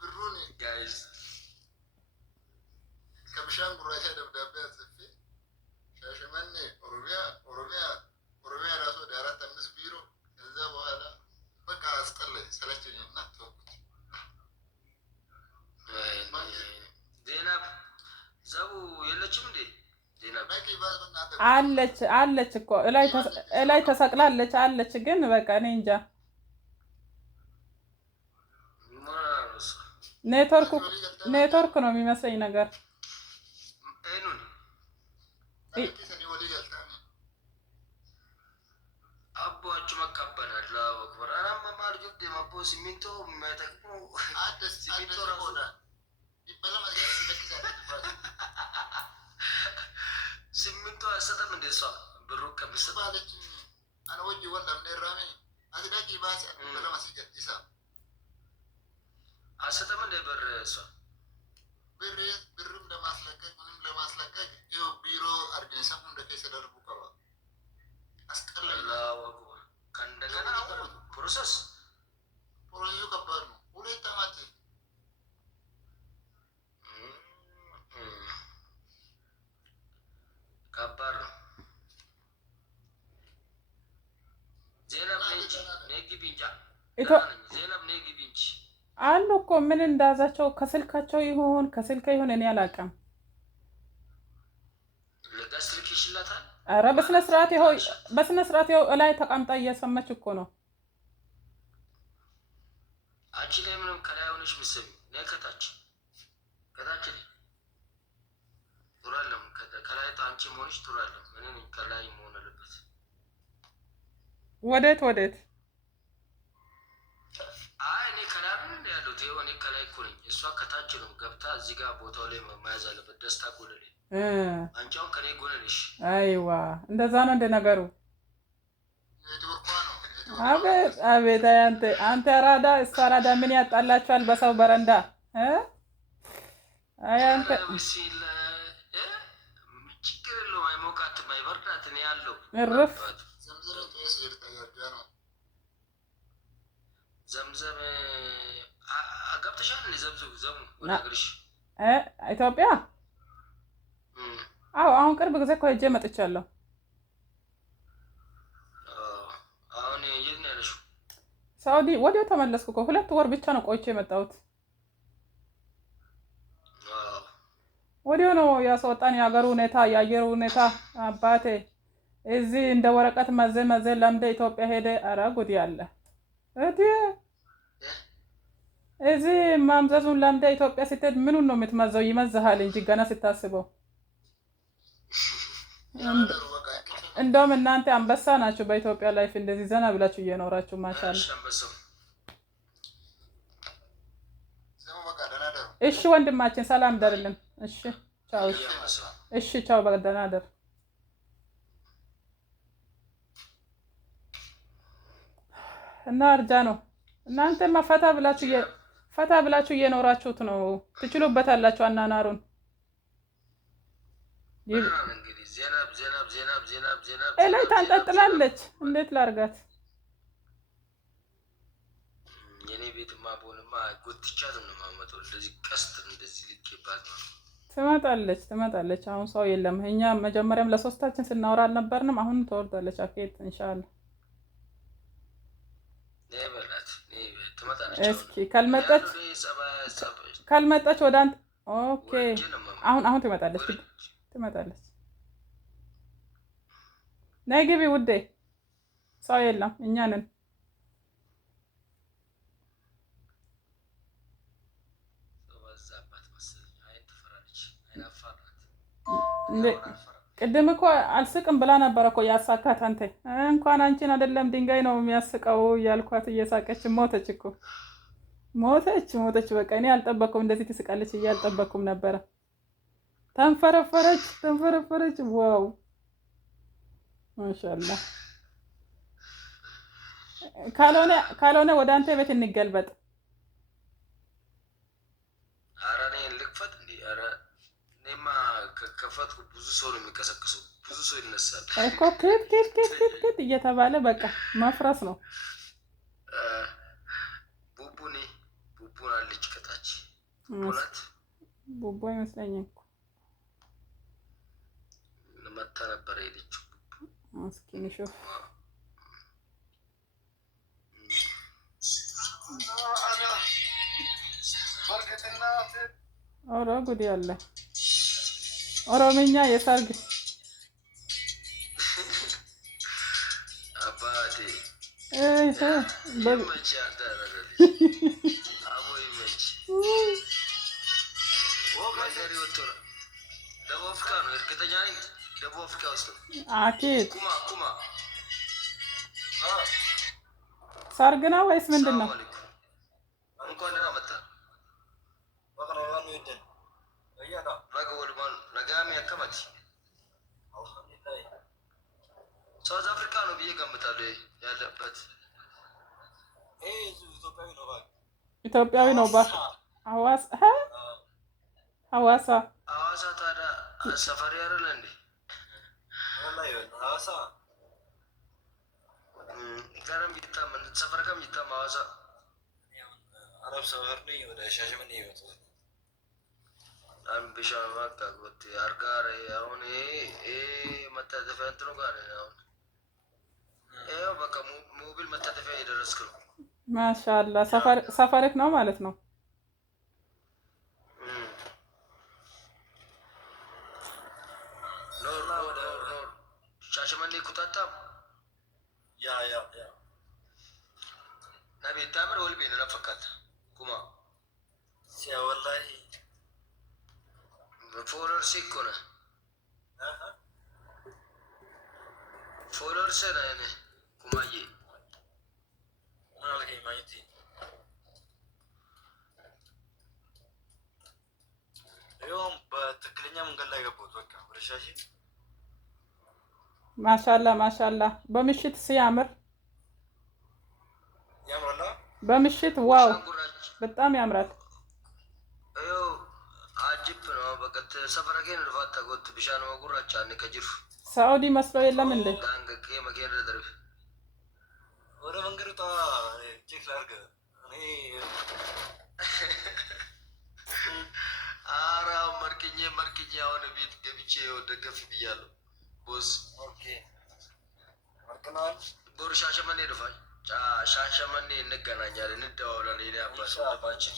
ብሩን ጋይስ ከብሻን ጉራቻ ደብዳቤ አጽፌ ሻሸመኔ ኦሮሚያ ራሱ ወደ 4-5 ቢሮ ከዛ በኋላ በቃ አስጠላኝ ሰለቸኝና ተውኩት። ዜናብ ዘቡ የለችም እንዴ? አለች እኮ እላይ ተሰቅላለች አለች። ግን በቃ እኔ እንጃ ኔትወርክ ነው የሚመስለኝ ነገር አቦአችሁ መካበናል ለወክበራ ማማርጁት ደማቦ ሲሚንቶ ማይተክሙ አደስ ሲሚንቶ ረሆዳ ይበላ ማገር ሲበክሳት ሲሚንቶ አሰተም እንደሷ ብሩ ከብስባለች አነ ወጂ ወንደም ደራሜ አዝዳቂ ባስ ይበላ ማስገድ ይሳ አሰተም እንደ ብር እሷ ብርም ለማስለቀቅ ምንም ለማስለቀቅ ይኸው ቢሮ አርገሰም እንደከሰ ደርቡ ቀባ አስቀላላው ከእንደገና ፕሮሰሱ ከባድ ነው። 2 ዓመት ከባድ ነው። ዜናብ ነጊ ቢንጫ አሉ እኮ ምን እንዳዛቸው ከስልካቸው ይሁን ከስልከ ይሁን እኔ አላውቅም። ለጋስልክሽላታል። ኧረ በስነ ስርዓት ይኸው እላይ ተቀምጣ እየሰማች እኮ ነው። አንቺ ላይ ምንም ከላይ ሆነሽ ምሰሚ ላይ ከታች ቱራለም ከላይ አንቺ ሆነሽ ቱራለም እኔ ከላይ መሆን አለበት። ወዴት አይ እኔ ከላይ ምን ያለው እኔ ከላይ እኮ ነኝ። እሷ ከታች ነው ገብታ እዚህ ጋር ቦታው ላይ መያዝ አለበት። ደስታ ጎለሌ አንቺው ከኔ ጎነ ነሽ። አይዋ እንደዛ ነው እንደ ነገሩ። አቤት አንተ አራዳ እሷ አራዳ ምን ያጣላችኋል በሰው በረንዳ አይ አንተ ችግር የለውም። አይሞቃትም አይበርዳትም ያለው እርፍ ዘምዘም አጋብተሻል። ዘሙ ወደ ሀገርሽ ኢትዮጵያ? አዎ አሁን ቅርብ ጊዜ እኮ ሄጄ መጥቻለሁ። አሁን የት ነው ያለሽው? ሳውዲ ወዲያው ተመለስኩ እኮ 2 ወር ብቻ ነው ቆይቼ የመጣሁት። ወዲያው ነው ያስወጣን የሀገሩ ሁኔታ የአየሩ ሁኔታ። አባቴ እዚህ እንደ ወረቀት መዘ ለምደ ኢትዮጵያ ሄደ። ኧረ ጉድ ያለ እዚህ ማምዘዙን ለምደ ኢትዮጵያ ስትሄድ ምኑን ነው የምትመዘው? ይመዝሃል እንጂ ገና ስታስበው። እንደውም እናንተ አንበሳ ናችሁ በኢትዮጵያ ላይፍ እንደዚህ ዘና ብላችሁ እየኖራችሁ ማሻአላ። እሺ ወንድማችን ሰላም ደርልን። እሺ ቻው። እሺ ቻው በቃ ደህና ደር። እና አርጃ ነው እናንተማ ፈታ ብላችሁ እየኖራችሁት ነው። ትችሉበታላችሁ አናናሩን። ዜናብ ላይ ታንጠጥላለች። እንዴት ላርጋት? የኔ ቤትማ ቦንማ ጎትቻት ነው ማመጣው። እንደዚህ ቀስት እንደዚህ ልኬባት ትመጣለች። አሁን ሰው የለም። እኛ መጀመሪያም ለሶስታችን ስናወራ አልነበርንም? አሁን ተወርዳለች። አኬት ኢንሻአላህ እስኪ ካልመጣች ወደ አንተ ኦኬ። አሁን ትመጣለች። ነይ ግቢ ውዴ። ሰው የለም እኛ ነን። ቅድም እኮ አልስቅም ብላ ነበር እኮ ያሳካት። አንተ እንኳን አንቺን አይደለም ድንጋይ ነው የሚያስቀው እያልኳት እየሳቀች ሞተች እኮ ሞተች። በቃ እኔ አልጠበኩም እንደዚህ ትስቃለች እያልጠበኩም ነበረ። ተንፈረፈረች። ዋው ማሻአላ። ካልሆነ ወደ አንተ ቤት እንገልበጥ። ኧረ እኔ ልክፈት እንዴ? ኧረ እኔማ ከከፈትኩ ብዙ ሰው ነው የሚቀሰቅሰው። ብዙ ሰው ይነሳል እኮ ክት እየተባለ በቃ መፍረስ ነው። ቡቡን አለች ከታ መጣች። ሁለት ቡቡ አይመስለኝም እኮ መታ ነበር ሄደችው። እስኪ ንሹፍ ኦሮ ጉድ ያለ ኦሮምኛ የሰርግ አባቴ መቼ አዳረገልኝ አቦይ መቼ ወገሪ ወጥቶ ነው። ደቡብ አፍሪካ ነው እርግጠኛ ነኝ። ደቡብ አፍሪካ ውስጥ አኬት ኩማ ሰርግ ነው ወይስ ምንድን ነው? እንኳን ደህና መጣ። ሳውዝ አፍሪካ ነው ብዬ ገምታለሁ ያለበት። ኢትዮጵያዊ ነው። ሐዋሳ ታዲያ ሰፈሪ አይደለ እንዴ? ሰፈር ከሚታማ ሐዋሳ አረብ ሰፈር ነኝ። ወደ ሻሸመኔ ይመጣል ቢሻማ ጋጎት አርጋር አሁን መታጠፊያ እንትኑ ጋር አሁን ይኸው በቃ ሞቢል መታጠፊያ እየደረስክ ነው። ማሻአላ ሰፈርክ ነው ማለት ነው። ኖር ሻሸመኔ ኩታታም ያ ናቤ ታምር ወልቤ ነው ፈካት ኩማ ሲያ ወላሂ ፎሎወር ሲኮነ ፎሎወር ሰና እኔ ኩማዬ ማለት ማይቲ ይኸውም በትክክለኛ መንገድ ላይ ገባሁት። በቃ ወደ ሻሺ ማሻአላ በምሽት ሲያምር ያምራል። በምሽት ዋው በጣም ያምራል። አጅብ ነው። በቀት ሰፈረከን ርፋታ ጎት ቢሻን ወጉራቻ ከጅሩ ሳውዲ መስሎ የለም እንዴ? ዳንገከ መከረ ደርፍ ወደ መንገዱ ጣ ቼክ ላርገ እኔ አራው መርክኜ አሁን ቤት ገብቼ ወደ ገፍ ብያለሁ። ቦስ ኦኬ መርክናል ቦር ሻሸመኔ ደፋኝ ሻሸመኔ እንገናኛለን፣ እንደዋወላለን። የኔ አባስ ወደባችን